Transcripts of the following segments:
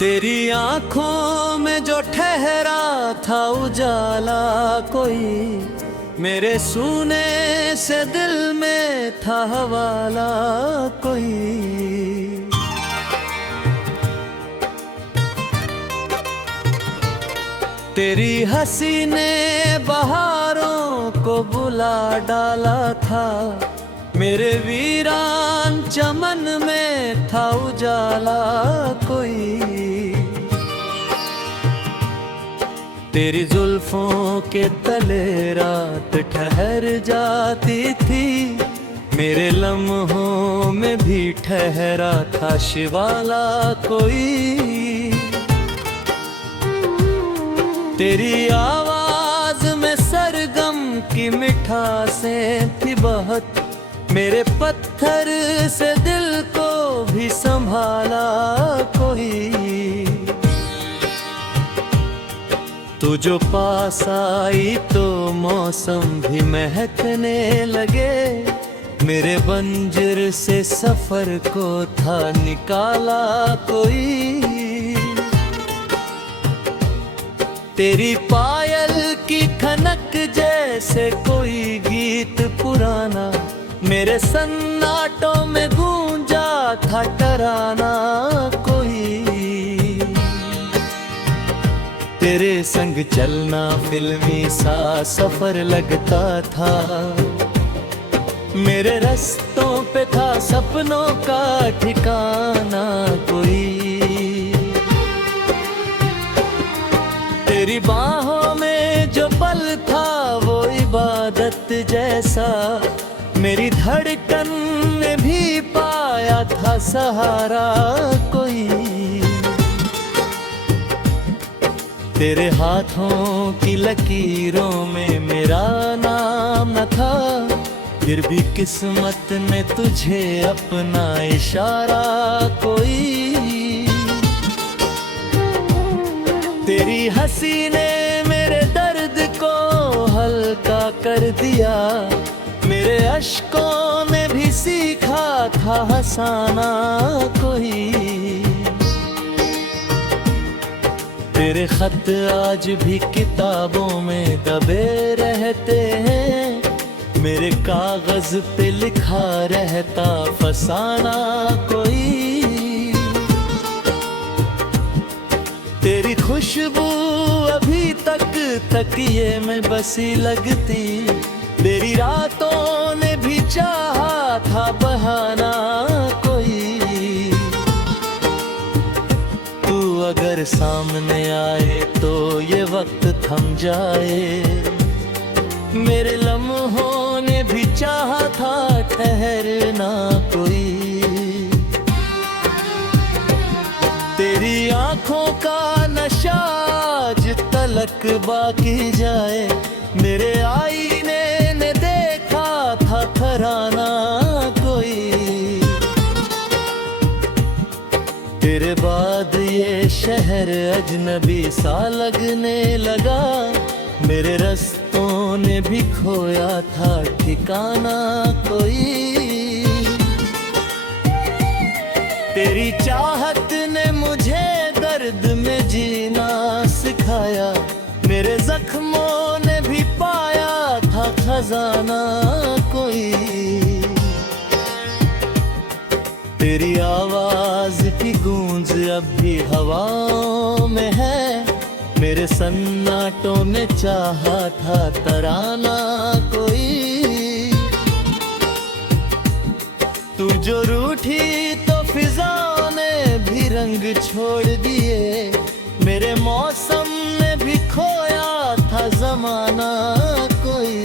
तेरी आंखों में जो ठहरा था उजाला कोई, मेरे सूने से दिल में था हवाला कोई। तेरी हंसी ने बहारों को बुला डाला था, मेरे वीरान चमन में था उजाला कोई। तेरी जुल्फों के तले रात ठहर जाती थी, मेरे लम्हों में भी ठहरा था शिवाला कोई। तेरी आवाज में सरगम की मिठासें थी बहुत, मेरे पत्थर से दिल को भी संभाला कोई। तू जो पास आई तो मौसम भी महकने लगे, मेरे बंजर से सफर को था निकाला कोई। तेरी पायल की खनक जैसे कोई गीत पुराना, मेरे सन्नाटों में गूंजा था तराना कोई। तेरे संग चलना फिल्मी सा सफर लगता था, मेरे रास्तों पे था सपनों का ठिकाना कोई। तेरी बाहों में जो पल था वो इबादत जैसा, मेरी धड़कन ने भी पाया था सहारा कोई। तेरे हाथों की लकीरों में मेरा नाम न था, फिर भी किस्मत ने तुझे अपना इशारा कोई। तेरी हंसी ने मेरे दर्द को हल्का कर दिया, मेरे अश्कों ने भी सीखा था हंसाना कोई। तेरे खत आज भी किताबों में दबे रहते हैं, मेरे कागज पे लिखा रहता फसाना कोई। तेरी खुशबू अभी तक तकिए में बसी लगती, मेरी रातों ने भी चाहा था बहाना कोई। तू अगर सामने आए तो ये वक्त थम जाए, मेरे लम्हों ने भी चाहा था ठहरना कोई। तेरी आंखों का नशा आज तलक बाकी जाए, मेरे आईने ने देखा था घराना कोई। तेरे बाद ये शहर अजनबी सा लगने लगा, मेरे रस्तों ने भी खोया था ठिकाना कोई। तेरी चाहत ने मुझे दर्द में जीना सिखाया, मेरे जख्मों ने भी पाया था खजाना कोई। तेरी आवाज की गूंज अब भी हवाओं में है, मेरे सन्नाटों ने चाहा था तराना कोई। तू जो रूठी तो फिजाओं ने भी रंग छोड़ दिए, मेरे मौसम ने भी खोया था जमाना कोई।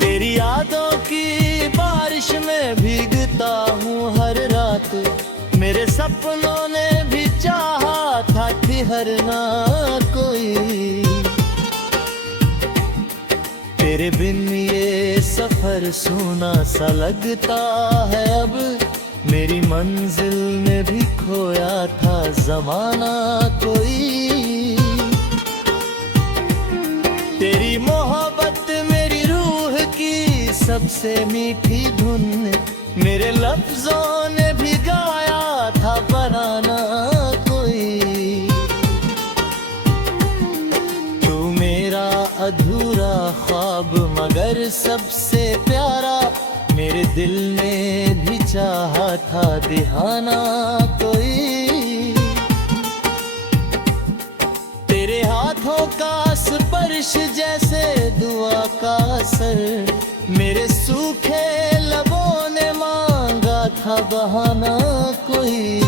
तेरी यादों की बारिश में भीगता हूँ हर रात, मेरे सपनों ने भी चाहा था ठहरना कोई। तेरे बिन ये सफर सूना सा लगता है अब, मेरी मंजिल ने भी खोया था जमाना कोई। तेरी मोहब्बत मेरी रूह की सबसे मीठी धुन, मेरे लफ्जों ने भी गाया था अब मगर सबसे प्यारा मेरे दिल ने भी चाहा था दीवाना कोई। तेरे हाथों का स्पर्श जैसे दुआ का असर, मेरे सूखे लबों ने मांगा था बहाना कोई।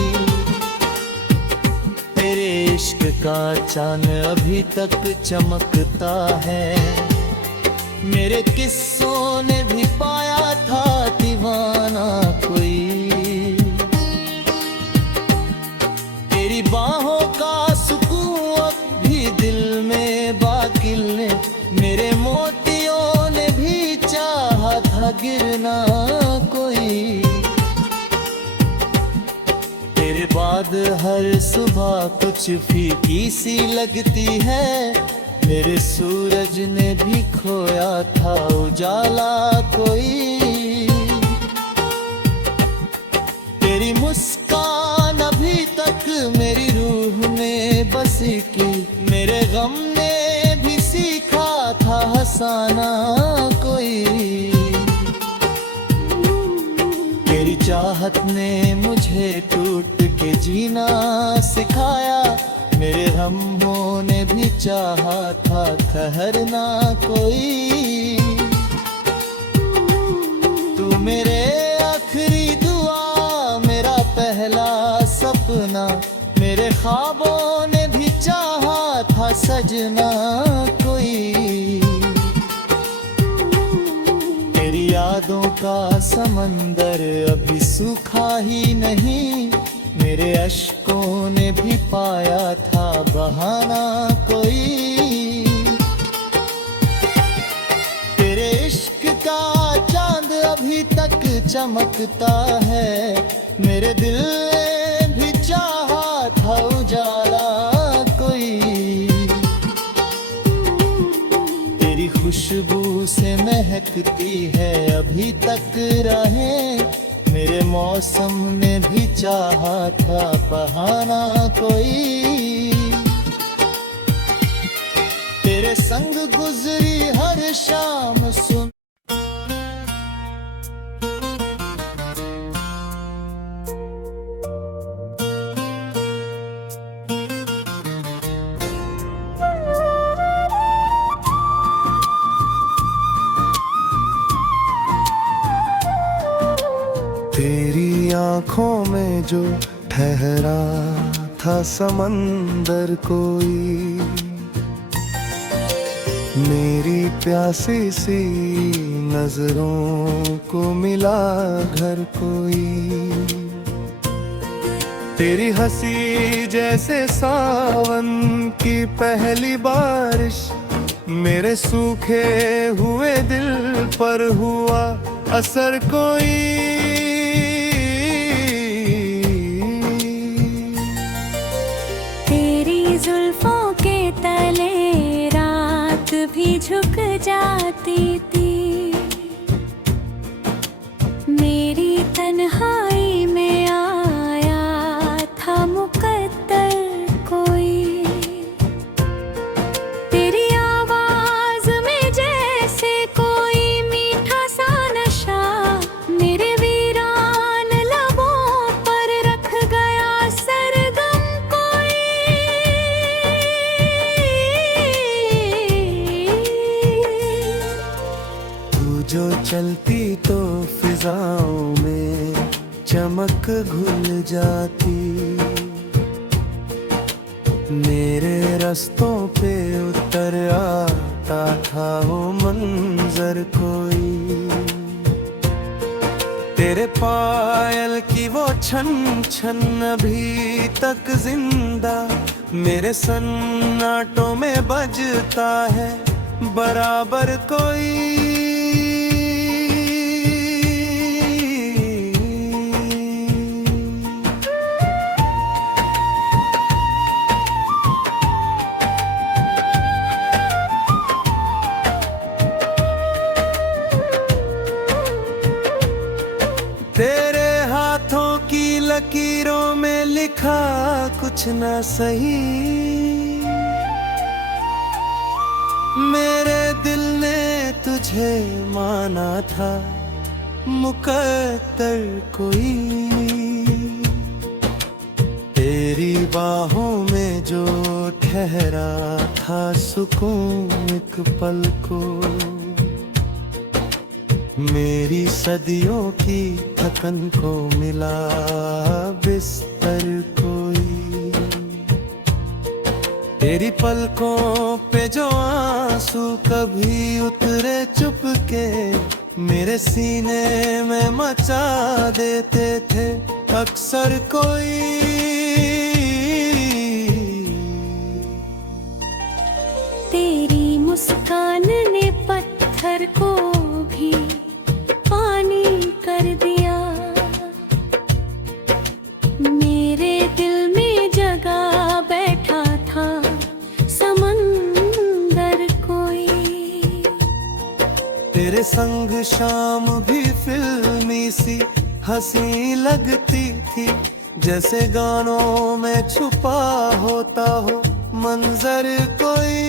तेरे इश्क का चांद अभी तक चमकता है, मेरे किस्सों ने भी पाया था दीवाना कोई। तेरी बाहों का सुकून अब भी दिल में बाकी है, मेरे मोतियों ने भी चाहा था गिरना कोई। तेरे बाद हर सुबह कुछ फीकी सी लगती है, मेरे सूरज ने भी खोया था उजाला कोई। तेरी मुस्कान अभी तक मेरी रूह में बसी की, मेरे गम ने भी सीखा था हंसाना कोई। तेरी चाहत ने मुझे टूट के जीना सिखाया, मेरे हमों ने भी चाहा था ठहरना कोई। तू मेरे आखिरी दुआ, मेरा पहला सपना, मेरे ख्वाबों ने भी चाहा था सजना कोई। तेरी यादों का समंदर अभी सूखा ही नहीं, मेरे अश्कों ने भी पाया था बहाना कोई। तेरे इश्क का चांद अभी तक चमकता है, मेरे दिल ने भी चाहा था उजाला कोई। तेरी खुशबू से महकती है अभी तक राहें, मेरे मौसम ने भी चाहा था बहाना कोई। तेरे संग गुजरी हर शाम सुन तेरी आँखों में जो ठहरा था समंदर कोई, मेरी प्यासी सी नजरों को मिला घर कोई। तेरी हंसी जैसे सावन की पहली बारिश, मेरे सूखे हुए दिल पर हुआ असर कोई। जुल्फों के तले रात भी झुक जाती थी, मेरी तन्हाई में आया था मुकद्दर कोई। तेरी आवाज में जैसे कोई मीठा सा नशा, मेरे वीरान लबों पर रख गया सरगम कोई। जो चलती तो फिजाओं में चमक घुल जाती, मेरे रास्तों पे उतर आता था वो मंजर कोई। तेरे पायल की वो छन छन अभी तक जिंदा, मेरे सन्नाटों में बजता है बराबर कोई। तेरे हाथों की लकीरों में लिखा कुछ ना सही, मेरे दिल ने तुझे माना था मुकद्दर कोई, तेरी बाहों में जो ठहरा था सुकून एक पल को, मेरी सदियों की थकन को मिला बिस्तर कोई। तेरी पलकों पे जो आंसू कभी उतरे चुपके, मेरे सीने में मचा देते थे अक्सर कोई। तेरी मुस्कान ने पत्थर को भी पानी कर दिया, मेरे दिल में जगा बैठा था समंदर कोई। तेरे संग शाम भी फिल्मी सी हंसी लगती थी, जैसे गानों में छुपा होता हो मंजर कोई।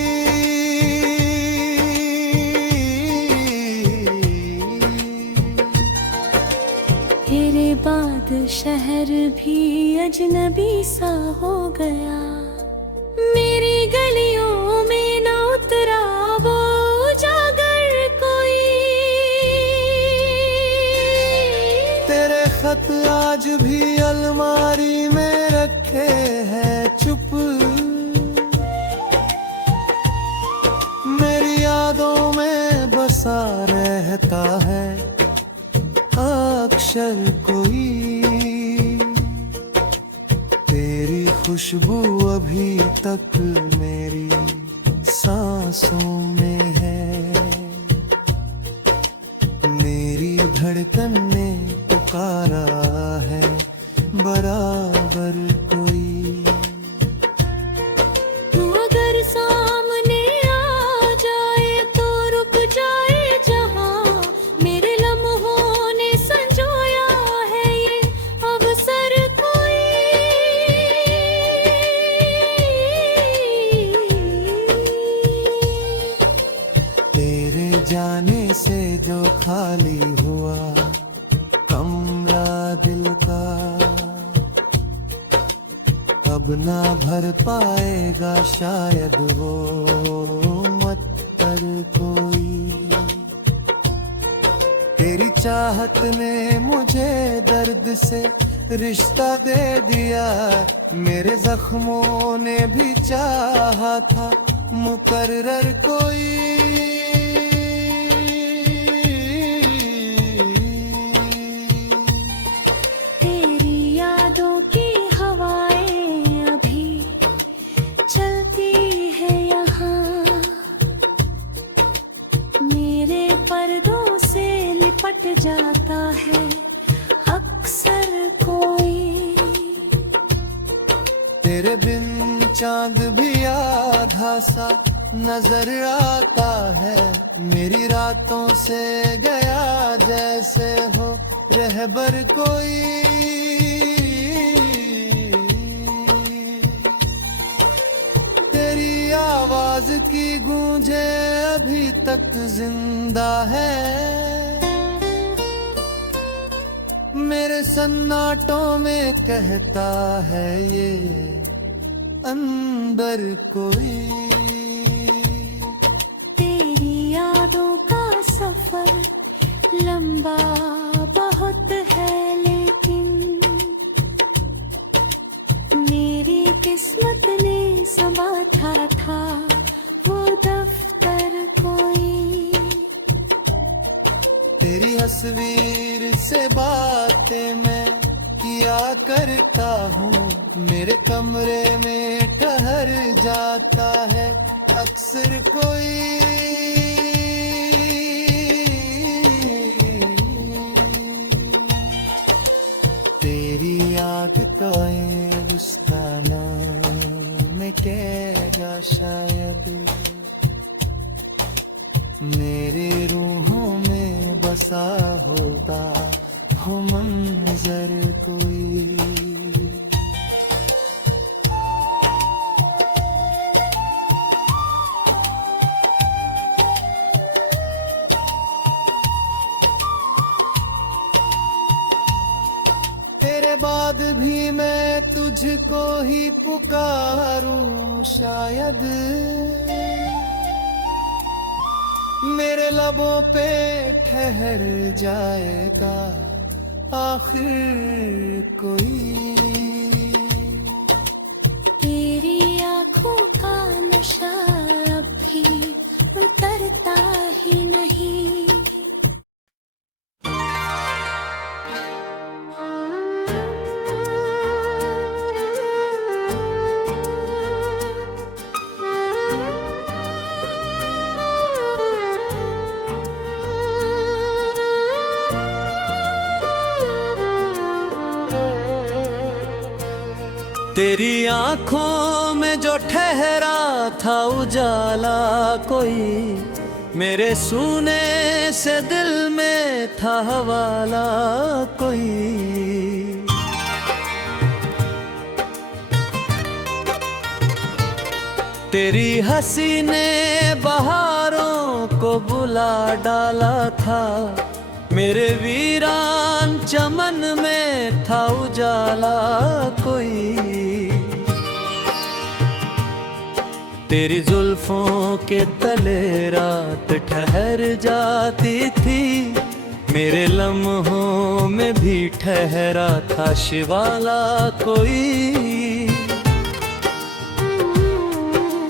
तेरे बाद शहर भी अजनबी सा हो गया, मेरी गलियों में न उतरा वो उजागर कोई। तेरे खत आज भी अलमारी में रखे हैं चुप, मेरी यादों में बसा रहता है अक्षर कोई। तेरी खुशबू अभी तक मेरी सांसों में है, मेरी धड़कन ने पुकारा है बराबर कोई। तू अगर सामने आ जाए तो रुक जाए जहां, मेरे लम्हों ने संजोया है ये अवसर कोई। तेरे जाने से जो खाली हुआ कमरा दिल का, अब ना भर पाएगा शायद वो मत्तर कोई। तेरी चाहत ने मुझे दर्द से रिश्ता दे दिया, मेरे जख्मों ने भी चाहा था मुकर्रर कोई। तेरी यादों की हवाएं अभी चलती है यहाँ, मेरे पर्दों से लिपट जाता है अक्सर कोई। तेरे बिन चांद भी आधा सा नजर आता है, मेरी रातों से गया जैसे हो रहबर कोई। तेरी आवाज की गूंजे अभी तक जिंदा है, मेरे सन्नाटों में कहता है ये अंदर कोई। तेरी यादों का सफर लंबा बहुत है, लेकिन मेरी किस्मत ने संभाला था वो दफ्तर कोई। तेरी तस्वीर से बातें मैं किया करता हूँ, मेरे कमरे में ठहर जाता है अक्सर कोई। तेरी याद का ये गुस्ताना मिटेगा शायद, मेरे रूहों में बसा होगा हो मंजर कोई। बाद भी मैं तुझको ही पुकारूं, शायद मेरे लबों पे ठहर जाएगा आखिर कोई। तेरी आंखों का नशा अब भी उतरता ही नहीं। तेरी आंखों में जो ठहरा था उजाला कोई, मेरे सूने से दिल में था हवाला कोई। तेरी हंसी ने बहारों को बुला डाला था, मेरे वीरान चमन में था उजाला कोई। तेरी जुल्फों के तले रात ठहर जाती थी, मेरे लम्हों में भी ठहरा था शिवाला कोई।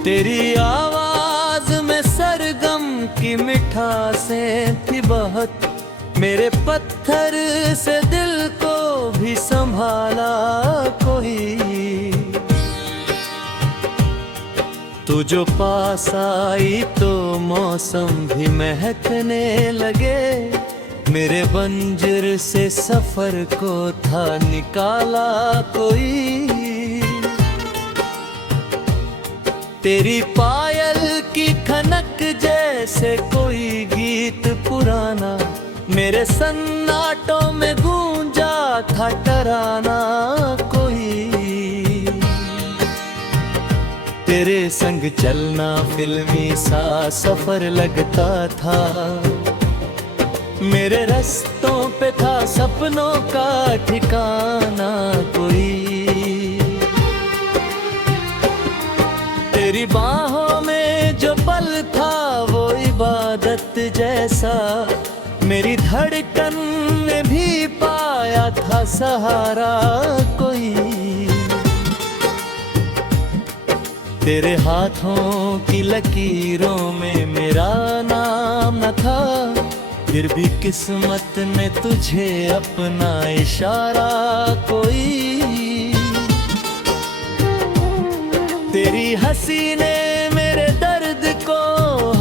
तेरी आवाज में सरगम की मिठासें थी बहुत, मेरे पत्थर से दिल को भी संभाला कोई। तू जो पास आई तो मौसम भी महकने लगे, मेरे बंजर से सफर को था निकाला कोई। तेरी पायल की खनक जैसे कोई गीत पुराना, मेरे सन्नाटों में गूंजा था तराना कोई। तेरे संग चलना फिल्मी सा सफर लगता था, मेरे रास्तों पे था सपनों का ठिकाना कोई। तेरी बाहों में जो पल था वो इबादत जैसा, मेरी धड़कन ने भी पाया था सहारा कोई। तेरे हाथों की लकीरों में मेरा नाम न था, फिर भी किस्मत ने तुझे अपना इशारा कोई। तेरी हंसी ने मेरे दर्द को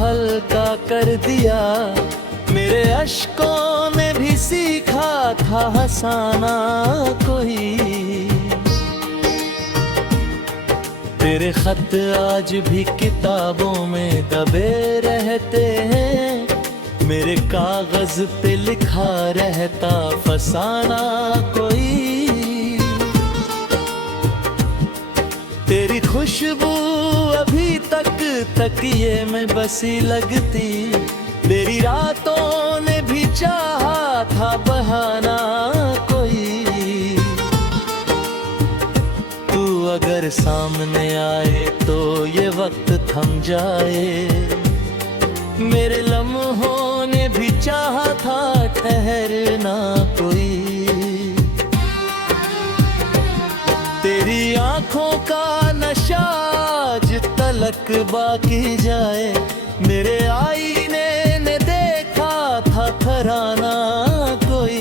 हल्का कर दिया, मेरे अश्कों ने भी सीखा था हंसाना कोई। तेरे खत आज भी किताबों में दबे रहते हैं, मेरे कागज पे लिखा रहता फसाना कोई। तेरी खुशबू अभी तक तकिए में बसी लगती, तेरी रातों ने भी चाहा था बहाना कोई। तू अगर सामने आए तो ये वक्त थम जाए, मेरे लम्हों ने भी चाहा था ठहरना कोई। तेरी आंखों का नशा आज तलक बाकी जाए, मेरे आईने ने देखा था घराना कोई।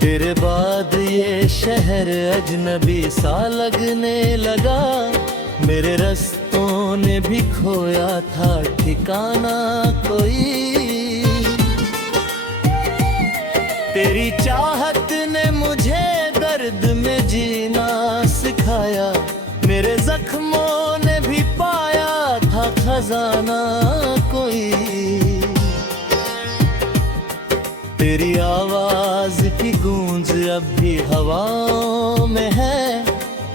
तेरे बाद ये शहर अजनबी सा लगने लगा, मेरे रस्तों ने भी खोया था ठिकाना कोई। तेरी चाहत ने मुझे दर्द में जीना सिखाया, मेरे जख्मों ने भी पाया था खजाना कोई। तेरी आवाज की गूंज अब भी हवाओं में है,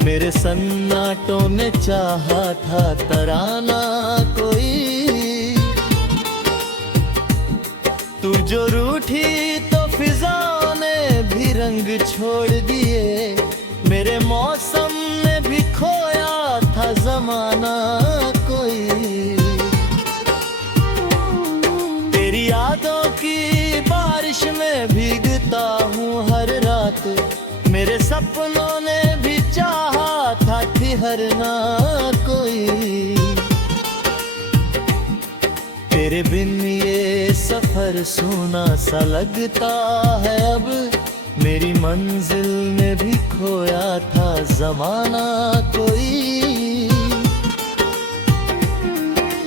मेरे सन्नाटों ने चाहा था तराना कोई। तू जो रूठी तो फिजाओं छोड़ दिए, मेरे मौसम में भी खोया था जमाना कोई। तेरी यादों की बारिश में भीगता हूँ हर रात, मेरे सपनों ने भी चाहा था ठहरना कोई। तेरे बिन ये सफर सूना सा लगता है अब, मेरी मंजिल में भी खोया था जमाना कोई।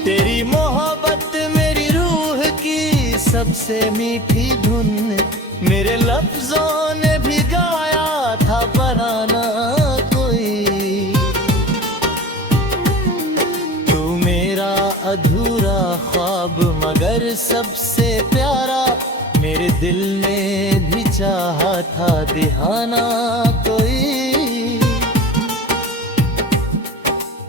तेरी मोहब्बत मेरी रूह की सबसे मीठी धुन, मेरे लफ्जों ने भी गाया था बनाना कोई। तू मेरा अधूरा ख्वाब मगर सबसे प्यारा, मेरे दिल ने भी चाहा था दिहाना कोई।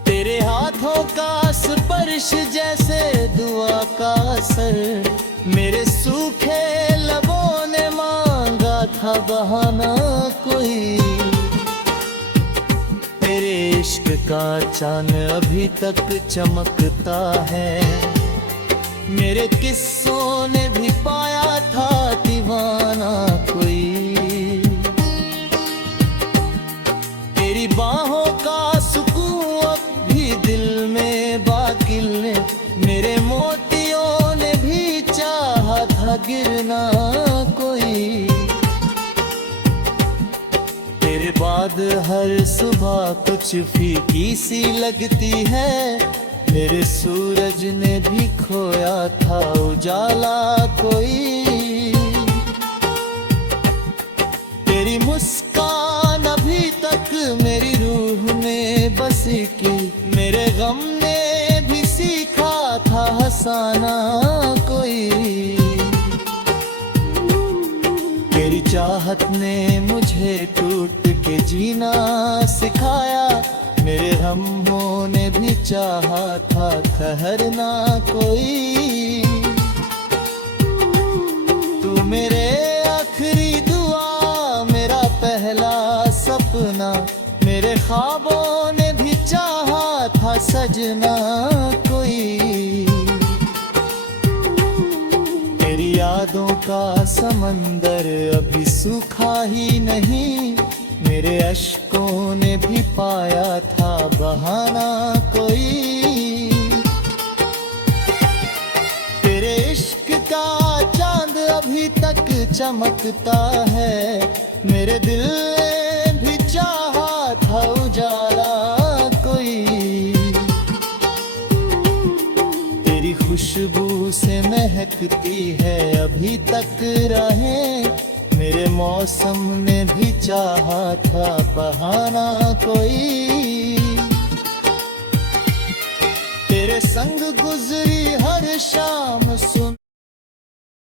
तेरे हाथों का स्पर्श जैसे दुआ का असर, मेरे सूखे लबों ने मांगा था बहाना कोई। तेरे इश्क का चांद अभी तक चमकता है, मेरे किस्सों ने भी पाया था दीवाना कोई। तेरी बाहों का सुकून अब भी दिल में बाकी है, मेरे मोतियों ने भी चाहा था गिरना कोई। तेरे बाद हर सुबह कुछ फीकी सी लगती है, मेरे सूरज ने भी खोया था उजाला कोई। तेरी मुस्कान अभी तक मेरी रूह में बसी की, मेरे गम ने भी सीखा था हंसाना कोई। तेरी चाहत ने मुझे टूट के जीना सिखाया, मेरे हमों ने भी चाहा था ठहरना कोई। तू मेरे आखिरी दुआ, मेरा पहला सपना, मेरे ख्वाबों ने भी चाहा था सजना कोई। तेरी यादों का समंदर अभी सूखा ही नहीं, मेरे अश्कों ने भी पाया था बहाना कोई। तेरे इश्क का चांद अभी तक चमकता है, मेरे दिल ने भी चाहा था उजाला कोई। तेरी खुशबू से महकती है अभी तक राहें, मेरे मौसम ने भी चाहा था बहाना कोई। तेरे संग गुजरी हर शाम सुन